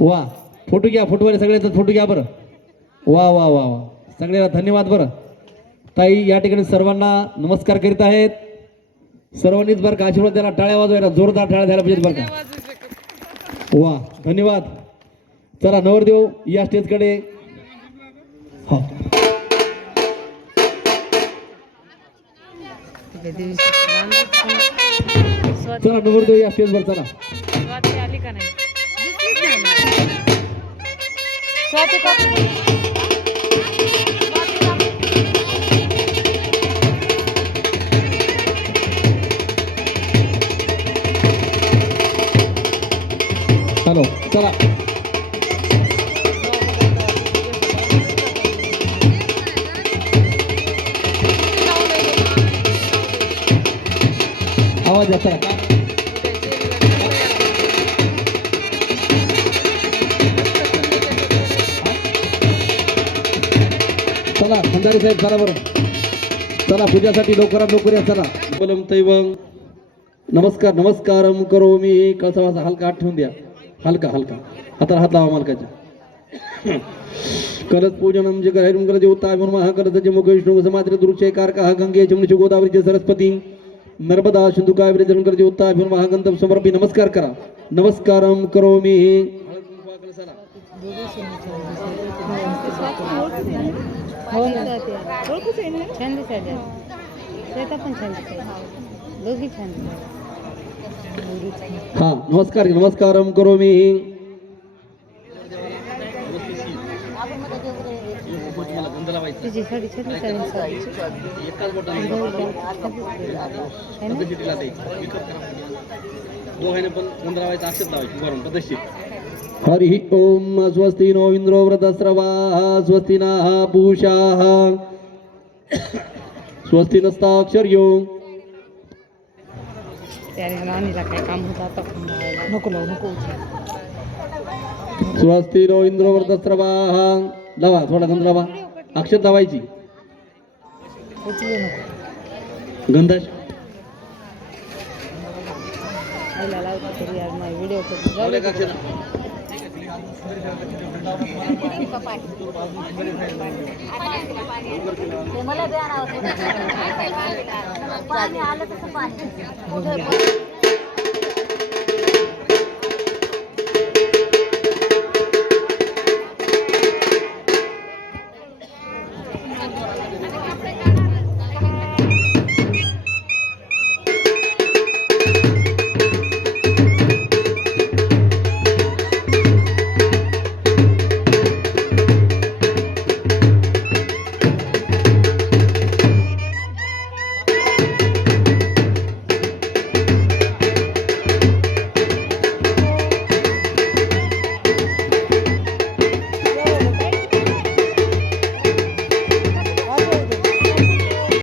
वा फोटो घ्या, फोटोवाले सगळ्याचा फोटो घ्या बरं. वा वा वा वा, सगळ्याला धन्यवाद. बरं ताई या ठिकाणी सर्वांना नमस्कार करीत आहेत. सर्वांनीच बरं का आशीर्वाद द्यायला, टाळ्या वाजवायला, जोरदार टाळ्या द्यायला पाहिजे बरं का. वा धन्यवाद. चला नवरदेव या स्टेजकडे. हा चला नवरदेव या स्टेजवर चला. आली का नाही? हॅलो चला. आवाज येत आहे. चला खंदारी साहेब चला बरं. चला पूजासाठी लवकरात लवकर या. चला बोलम तैवं नमस्कार नमस्कारम करो मी. कळसावाचा हलका हात ठेवून द्या. हलका हलका हाताला हात लावा मालकाच्या. कलस पूजनम जे गैरम कल देवता महाकलसचे मुख विष्णू समात्र दुरुक्षय कारका गंगे जमुनीचे गोदावरीचे सरस्वती नर्मदा सिंधु कावेरी जलकर देवता महागंधम समर्पी. नमस्कार करा. नमस्कारम करो मी. हा नमस्कार नमस्कारम करो मी. हरि ओम स्वस्ति नो इंद्रो वृतस्रवाः स्वस्ति नः पूषाः स्वस्ति नस्ताक्षर्यो. स्वस्ति नो इंद्रो वृतस्रवाः. लावा थोडा गंध लावा. अक्षत लावायची. गंधाश मला